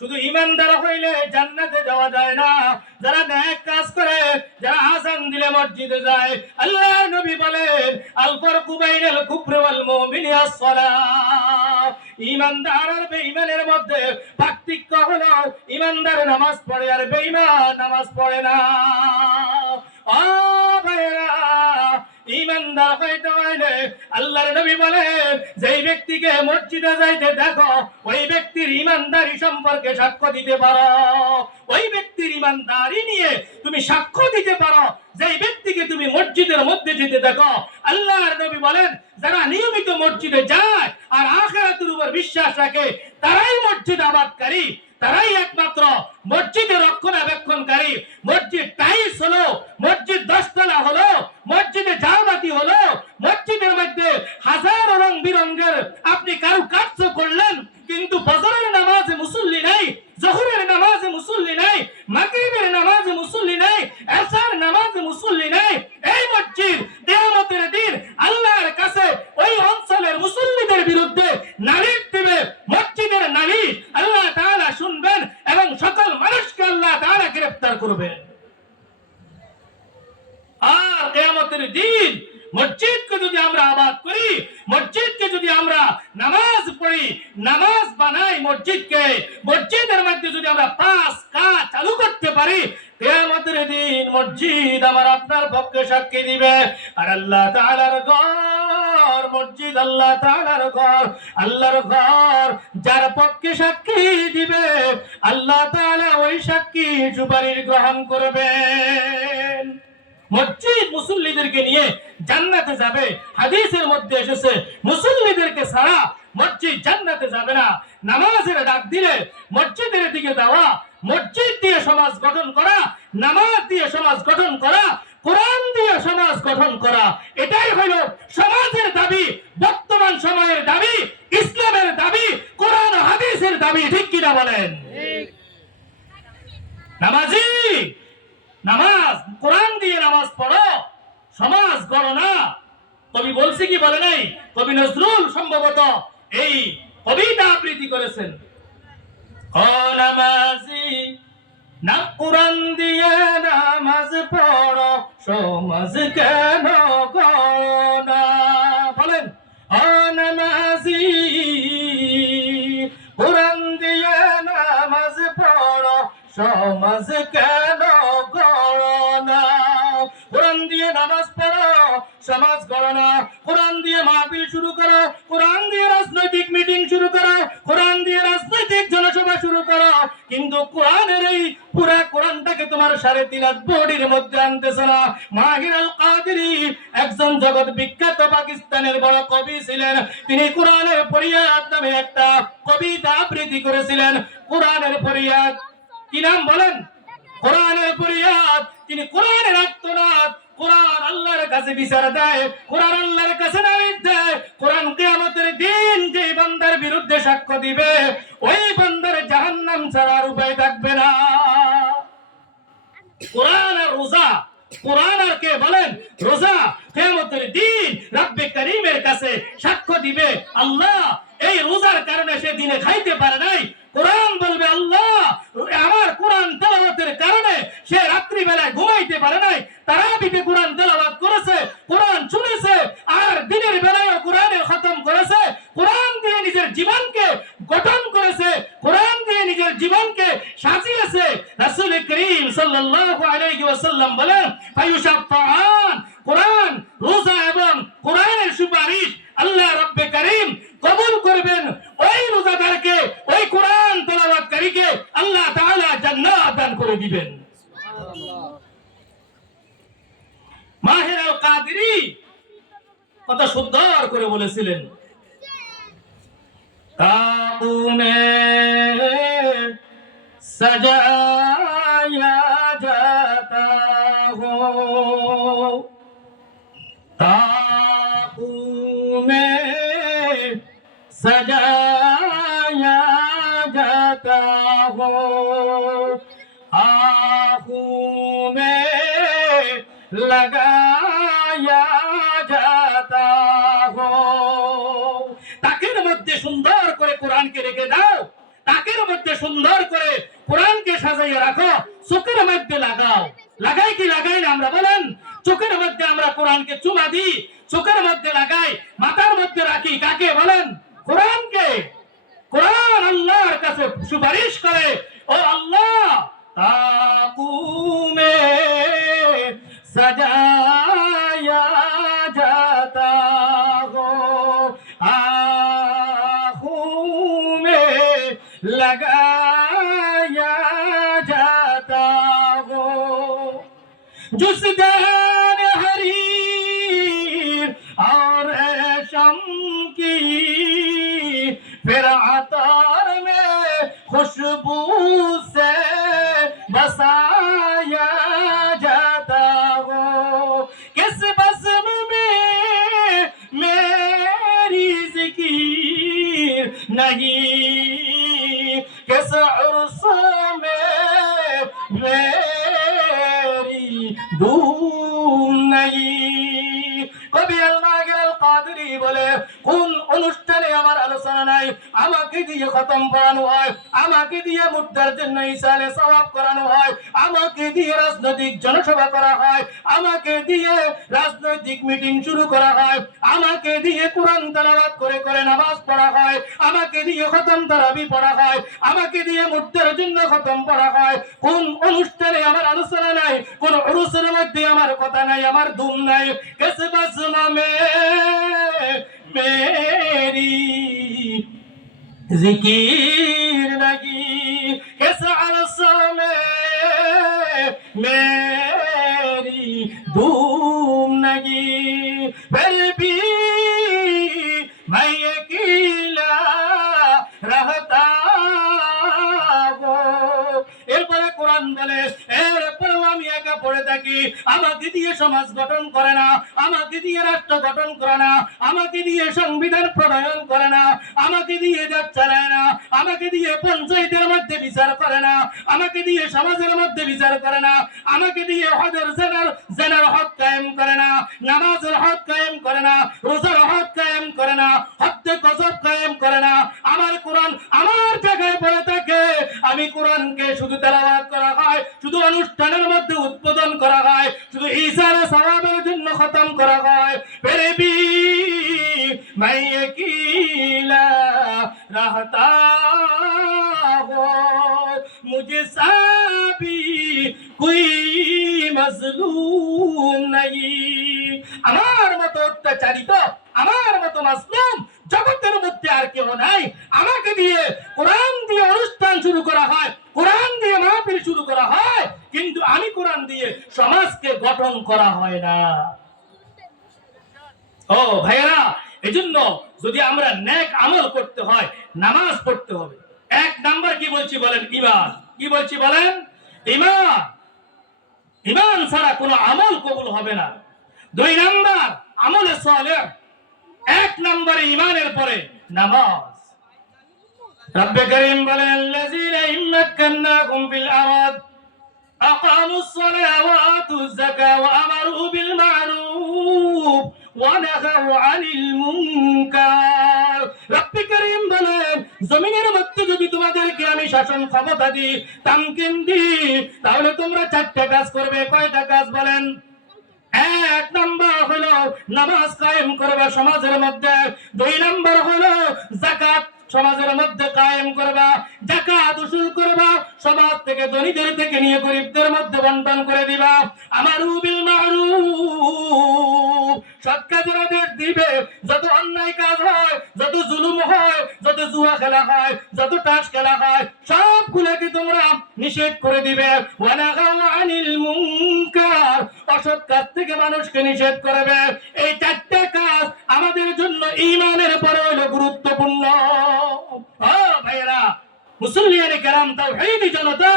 শুধু ঈমানদার হইলে জান্নাতে যাওয়া যায় না, যারা নেক কাজ করে, যারা আযান দিলে মসজিদে যায়। আল্লাহর নবী বলেন আল ফারকু বাইনাল কুফরি ওয়াল মুমিনি আস-সালাহ। ঈমানদার আর বেঈমানের মধ্যে পার্থক্য হলো ঈমানদার নামাজ পড়ে আর বেঈমান নামাজ পড়ে না। ও ভাইরা, ঈমানদার হইতে হইলে আল্লাহর নবী বলেন যেই ব্যক্তিকে মসজিদে যাইতে দেখো ওই ব্যক্তির ঈমানদারি সম্পর্কে সাক্ষ্য দিতে পারো, ওই ব্যক্তির ঈমানদারি নিয়ে তুমি সাক্ষ্য দিতে পারো যেই ব্যক্তিকে তুমি মসজিদের মধ্যে যেতে দেখো। আল্লাহর নবী বলেন যারা নিয়মিত মসজিদে যায় আর আখিরাতের উপর বিশ্বাস রাখে তারাই মসজিদ আবাদকারী, তারাই একমাত্র মসজিদের রক্ষণাবেক্ষণকারী। মসজিদ টাইলস হলো, মসজিদ 10 তলা হলো, মসজিদে জামাতি হলো, মসজিদের মধ্যে হাজারো রং বিরঙের আপনি কারুকার্য করলেন, কিন্তু ফজরের নামাজে মুসল্লি নাই, জোহরের নামাজে মুসল্লি নাই, মাগরিবের নামাজে মুসল্লি নাই, এশার নামাজে মুসল্লি নাই, এই মসজিদ কিয়ামতের দিন আল্লাহর কাছে ওই অঞ্চলের মুসল্লিদের বিরুদ্ধে নালিশ দিবে। মসজিদের নালিশ আল্লাহ তাআলা শুনবেন এবং সকল মানুষকে আল্লাহ তাআলা গ্রেফতার করবেন। আর কিয়ামতের দিন মসজিদকে যদি আমরা আবাদ করি, মসজিদকে যদি আমরা নামাজ পড়ি, নামাজ বানাই মসজিদকে, মসজিদের মধ্যে যদি আমরা 5 কাজ চালু করতে পারি, কিয়ামতের দিন মসজিদ আমার আপনার পক্ষে সাক্ষী দিবে। আর আল্লাহ তাআলার ঘর মসজিদ, আল্লাহ তাআলার ঘর, আল্লাহর ঘর যার পক্ষে সাক্ষী দিবে আল্লাহ তাআলা ওই সাক্ষী সুপারিশ গ্রহণ করবেন। মসজিদ মুসল্লিদেরকে নিয়ে জান্নাতে যাবে। হাদিসের মধ্যে এসেছে মুসল্লিদেরকে ছাড়া মসজিদ জান্নাতে যাবে না। নামাজের ডাক দিলে মসজিদের দিকে যাওয়া, মসজিদ দিয়ে সমাজ গঠন করা, নামাজ দিয়ে সমাজ গঠন করা, কোরআন দিয়ে সমাজ গঠন করা, এটাই হলো সমাজের দাবি, বর্তমান সময়ের দাবি, ইসলামের দাবি, কোরআন হাদিসের দাবি। ঠিক কিনা বলেন? নামাজি নামাজ, কোরআন দিয়ে নামাজ পড়ো, সমাজ গড়ো না। কবি বলছে কি বলে নাই? কবি নজরুল সম্ভবত এই কবিতা আবৃত্তি করেছেন। ও নামাজি না কোরআন দিয়ে নামাজ পড়ো, সমাজ কেন গড়ো না? বলেন ও নামাজি কোরআন দিয়ে নামাজ পড়ো, সমাজ কেন গড়ো না? কোরআন দিয়ে নামাজ পড়ো, সমাজ গড়ো না। কোরআন দিয়ে মাহফিল শুরু করো, কোরআন দিয়ে রাজনৈতিক মিটিং শুরু করো, কোরআন দিয়ে রাজনৈতিক জনসভা শুরু করো, কিন্তু কোরআনের এই পুরা কোরআনটাকে তোমার 3.5 হাত বডির মধ্যে আনতেছ না। মাহির আল কাদেরী একজন জগৎ বিখ্যাত পাকিস্তানের বড় কবি ছিলেন। তিনি কোরআনের ফরিয়াদ নামে একটা কবিতা আবৃত্তি করেছিলেন। কোরআনের ফরিয়াদ কি নাম বলেন? কোরআনের ফরিয়াদ। তিনি কোরআনের আর্তনাদ, কোরআন আল্লাহর কাছে বিচার দেয়, কোরআন আল্লাহর কাছে নালিশ দেয়। কোরআন কিয়ামতের দিন যে বান্দার বিরুদ্ধে সাক্ষ্য দিবে ওই বান্দার জাহান্নাম ছাড়া আর উপায় থাকবে না। কোরআন আর রোজা, কোরআন আর কে বলেন? রোজা। কিয়ামতের দিন রব্বে কারীমের কাছে সাক্ষ্য দিবে আল্লাহ এই রোজার কারণে সে দিনে খাইতে পারে নাই। কোরআন বলবে আল্লাহ আমার কোরআন তেলাওয়াতের কারণে সে রাত্রি বেলায় ঘুমাইতে পারে নাই, তারাবিতে কোরআন তেলাওয়াত করেছে, কোরআন শুনেছে, আর দিনের বেলায় কোরআনের খতম করেছে, কোরআন দিয়ে নিজের জীবনকে গঠন করেছে, কোরআন দিয়ে নিজের জীবনকে সাজিয়েছে। রাসূল করিম সাল্লাল্লাহু আলাইহি ওয়াসাল্লাম বলেন ফায়ুশাফাআন, কোরআন, রোজা এবং কোরআনের সুপারিশ আল্লাহ রব্বে কারীম কবুল করবেন। ওই রোজাদারকে, ওই কোরআন তেলাওয়াতকারীকে আল্লাহ তাআলা জান্নাত দান করে দিবেন। মাহির আল কাদেরী কত সুন্দর করে বলেছিলেন, তাকুমে সাজায়া জাতা হো, তাকুমে सजाया जाता हो, आँखों में लगाया जाता हो। তাকের মধ্যে সুন্দর করে কোরআনকে রেখে দাও, তাকের মধ্যে সুন্দর করে কোরআনকে সাজাইয়া রাখো, চোখের মধ্যে লাগাও। লাগাই কি লাগাই না আমরা বলেন? চোখের মধ্যে আমরা কোরআনকে চুমা দিই, চোখের মধ্যে লাগাই, মাথার মধ্যে রাখি। কাকে বলেন? কোরআনকে। কোরআন আল্লাহর কাছে সুপারিশ করে, ও আল্লাহ তাকুমে सजाया जाता हो, आँखों में लगाया जाता हो, जुस्तान हरीर और रेशम की फिर अतार में खुशबू से बसाया जाता हो, किस बज़्म में मेरी ज़िकीर नहीं, किस उर्स में मेरी धूम नहीं। कभी अल्लाह কাদরি বলে, কোন অনুষ্ঠানে আমার আলোচনা নাই, আমাকে দিয়ে খতম পড়ানো হয়, আমাকে দিয়ে মুদ্রার জন্য ইসালে সওয়াব করানো হয়, আমাকে দিয়ে রাজনৈতিক জনসভা করা হয়, আমাকে দিয়ে রাজনৈতিক মিটিং শুরু করা হয়, আমাকে দিয়ে কোরআন তেলাওয়াত করে করে নামাজ পড়া হয়, আমাকে দিয়ে খতম তারাবি পড়া হয়, আমাকে দিয়ে মুদ্রার জন্য খতম পড়া হয়। কোন অনুষ্ঠানে আমার আলোচনা নাই, কোন উরুসের মধ্যে আমার কথা নাই, আমার ধুম নাই। কেসে বাসমা मेरी जिकीर लगी, किस अरस में मेरी धूम लगी, फिर भी मैं अकेला रहता वो। এরপরে কোরআন বলে, এরপরেও আমি একা পড়ে থাকি, আমাকে দিয়ে সমাজ গঠন করে না, আমাকে দিয়ে রাষ্ট্র গঠন করে না, আমাকে দিয়ে সংবিধান প্রণয়ন করে না, আমাকে দিয়ে দেশ চালায় না, আমাকে দিয়ে পঞ্চায়েতের মধ্যে বিচার করে না, আমাকে দিয়ে সমাজের মধ্যে বিচার করে না, আমাকে দিয়ে হজের জেনার হক কায়েম করে না, নামাজের হক কায়েম করে না, রোজার হক কায়েম করে না, হত্যে গজব কায়েম করে না। আমার কোরআন আমার জায়গায় পড়ে থাকে, আমি কোরআনকে শুধু তেলাওয়াত করা হয়, শুধু অনুষ্ঠানের মধ্যে উদ্বোধন করা হয়, শুধু ইসারে সওয়াবের জন্য খতম করা হয়। फिर भी मैं अकेला रहता हूँ, मुझे साबी कोई मजलूम नहीं। আমার মতো অত্যাচারিত, আমার মতো মাসলুম জগতের মধ্যে আর কেউ নাই। আমাকে দিয়ে কোরআন দিয়ে অনুষ্ঠান শুরু করা হয়, কোরআন দিয়ে মাহফিল শুরু করা হয়, কিন্তু আমি কোরআন দিয়ে সমাজকে গঠন করা হয় না। ও ভাইয়েরা, এজন্য যদি আমরা নেক আমল করতে হয়, নামাজ পড়তে হবে। এক নাম্বার কি বলছি বলেন? ঈমান। কি বলছি বলেন? ঈমান। ঈমান ছাড়া কোনো আমল কবুল হবে না। দুই নাম্বার আমলে সালেহ। এক নম্বরে ঈমানের পরে নামাজ। রব্বে করিম বলেন, আল্লাযীনা ইম্মাক্কান্নাকুম ফিল আরদ আকামুস সালাহ ওয়া আতুজ যাকাহ ওয়া আমারু বিল মা'রুফ ওয়া নাহাউ আনিল মুনকার। রব্বে করিম বলেন, জমিনের মধ্যে যদি তোমাদেরকে আমি শাসন ক্ষমতা দিই, তামকিন দিই, তাহলে তোমরা চারটা কাজ করবে। কয়টা কাজ বলেন? এক নাম্বার হলো নামাজ কায়েম করবা সমাজের মধ্যে। দুই নাম্বার হলো যাকাত সমাজের মধ্যে কায়েম করবা, যাকাত উসুল করবা, সমাজ থেকে ধনীদের থেকে নিয়ে গরিবদের মধ্যে বন্টন করে দিবা। আমারু বিল মা'রুফ, সৎ কাজের আদেশ দিবে। যত অন্যায় কাজ হয়, যত জুলুম হয়, যত জুয়া খেলা হয়, যত তাস খেলা হয়, সবগুলোকে তোমরা নিষেধ করে দিবে। ওয়া নাহাউ আনিল মুনকার, অসৎ কাজ থেকে মানুষকে নিষেধ করবে। এই চারটি কাজ আমাদের জন্য ঈমানের পরে হলো গুরুত্বপূর্ণ। ও ভাইরা, মুসলিয়ানে কেরাম, তাওহীদি জনতা,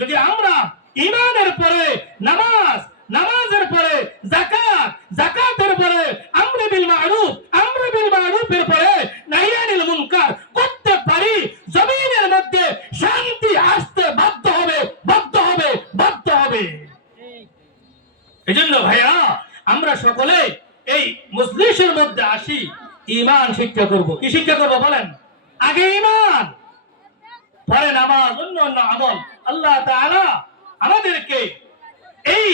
যদি আমরা ঈমানের পরে নামাজ, নামাজের পরে যাকাত, যাকাতের পরে আমর বিল মা'রুফ, আমর বিল মা'রুফের পরে নাহি আনিল মুনকার করতে পারি, জমিনের মধ্যে শান্তি আসতে বাধ্য হবে, বাধ্য হবে, বাধ্য হবে। এজন্য ভাইয়া, আমরা সকলে এই মজলিসের মধ্যে আসি ঈমান শিক্ষা করব। কি শিক্ষা করব বলেন? আগে ঈমান, পরে নামাজ, অন্য অন্য আমল। আল্লাহ তাআলা আমাদেরকে এই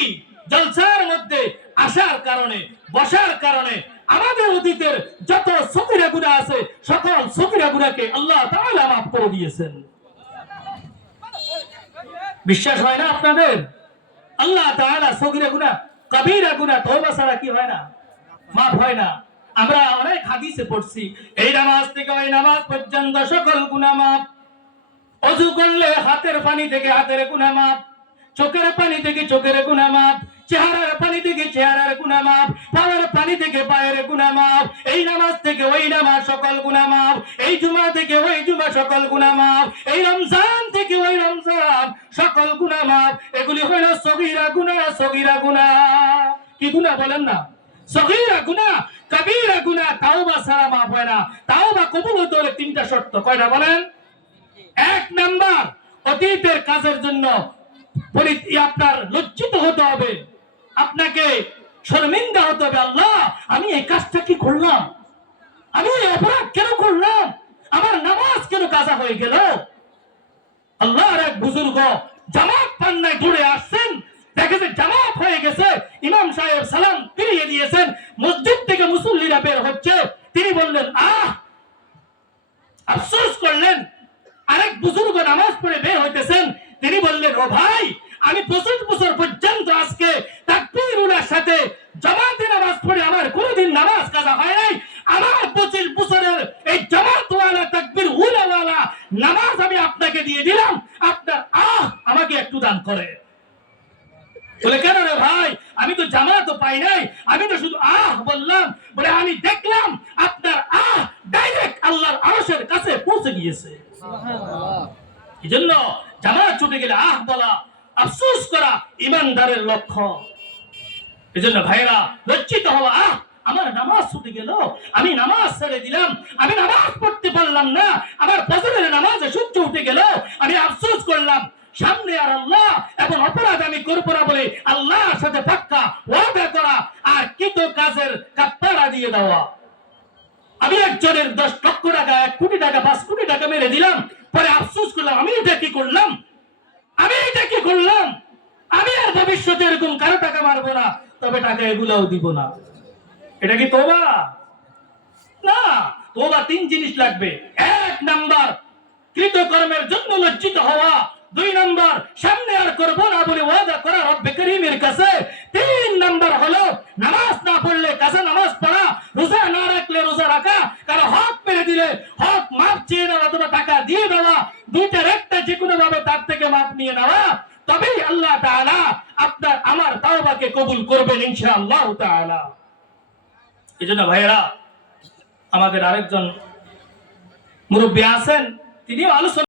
জলসার মধ্যে আসার কারণে, বসার কারণে আমাদের অতীতের যত সগীরা গুনাহ আছে সকল সগীরা গুনাহকে আল্লাহ তাআলা মাফ করে দিয়েছেন। বিশ্বাস হয় না আপনাদের? আল্লাহ তাআলা সগীরা গুনাহ, কবীরা গুনাহ তওবা ছাড়া কি হয় না? মাফ হয় না। আমরা অনেক হাদিসে পড়ছি এই নামাজ থেকে ওই নামাজ পর্যন্ত সকল গুনাহ মাফ। ওযু করলে হাতের পানি থেকে হাতের গুনাহ মাফ, চোখের পানি থেকে চোখের গুনাহ মাফ, চেহারার পানি থেকে চেহারার গুনাহ মাফ, পায়ের পানি থেকে পায়ের গুনাহ মাফ। এই নামাজ থেকে ওই নামাজ সকল গুনাহ মাফ, এই জুমা থেকে ওই জুমা সকল গুনাহ মাফ, এই রমজান থেকে ওই রমজান সকল গুনাহ মাফ। এগুলি হলো সগীরা গুনাহ, সগীরা গুনাহ। কি গুনাহ বলেন না? সগীরা গুনাহ, কবীরা গুনাহ তাওবা ছাড়া মাফ হয় না। তাওবা কবুল হতে হলে তিনটা শর্ত, কয়টা বলেন? এক নাম্বার, অতীতের কাজের জন্য আপনার লজ্জিত হতে হবে, আপনাকে শর্মিন্দা হতে হবে। আল্লাহ, আমি এই কাজটা কি করলাম? আমি এই অপরাধ কেন করলাম? আমার নামাজ কেন কাজা হয়ে গেল? আল্লাহর এক বুজুর্গ জামাত পান্নায় দৌড়ে আসছেন, দেখেছে জামাত হয়ে গেছে, ইমাম সাহেব সালাম ফিরিয়ে দিয়েছেন, মসজিদ থেকে মুসল্লিরা বের হচ্ছে, তিনি বললেন আহ, আফসোস করলেন। আরেক বুজুর্গ নামাজ পড়ে বের হইতেছেন, তিনি বললেন ও ভাই, আমি 25 বছর পর্যন্ত আজকে তাকবীরুলের সাথে জামাতে নামাজ পড়ে আমার কোনোদিন নামাজ কাজা হয় নাই। আমার 25 বছরের এই জামাতওয়ালা তাকবীরুলওয়ালা নামাজ আমি আপনাকে দিয়ে দিলাম, আপনার আমাকে একটু দান করে। বলে কেন রে ভাই, আমি তো জামাতও পাই নাই, আমি তো শুধু বললাম। বলে আমি দেখলাম আপনার ডাইরেক্ট আল্লাহর আরশের কাছে পৌঁছে গিয়েছে। এজন্য জামাত ছুটে গেলে বলা, আফসোস করা ইমানদারের লক্ষ্য। এজন্য ভাইরা লজ্জিত হওয়া, আমার নামাজ ছুটে গেল, আমি নামাজ ছেড়ে দিলাম, আমি নামাজ পড়তে পারলাম না, আমার ফজরের নামাজে সূর্য উঠে গেল, আমি আফসোস করলাম। সামনে আর আল্লাহ এবং অপরাধ আমি করব না বলে আল্লাহর সাথে পাক্কা ওয়াদা করা আর কৃত কাজের কাফারা দিয়ে দেওয়া। আমি একজনের 10 লক্ষ টাকা, 1 কোটি টাকা, 5 কোটি টাকা মেরে দিলাম, পরে আফসোস করলাম আমি এটা কি করলাম, আমি এটা কি করলাম। আমি আর ভবিষ্যতে এরকম কারো টাকা মারবো না, তবে টাকা এগুলাও দিব না। এটা কি তওবা? না। তওবা 3 জিনিস লাগবে। 1 নাম্বার, কৃতকর্মের জন্য লজ্জিত হওয়া। 2 নাম্বার, সামনে আর করব না বলে ওয়াদা করা রব্বে করিমের কাছে। 3 নাম্বার হলো নামাজ না পড়লে কাজা নামাজ পড়া, রোজা না রাখলে রোজা রাখা, কারো হক মেরে দিলে হক মাপ চেয়ে নেওয়া অথবা টাকা দিয়ে দেওয়া, দুইটার একটা যে কোনো ভাবে তার থেকে মাপ নিয়ে নেওয়া, তবেই আল্লাহ তাআলা আপনার আমার তাওবাকে কবুল করবেন ইনশাআল্লাহ তাআলা। এজন্য ভাইরা, আমাদের আরেকজন মুরব্বী আছেন, তিনিও আলোচনা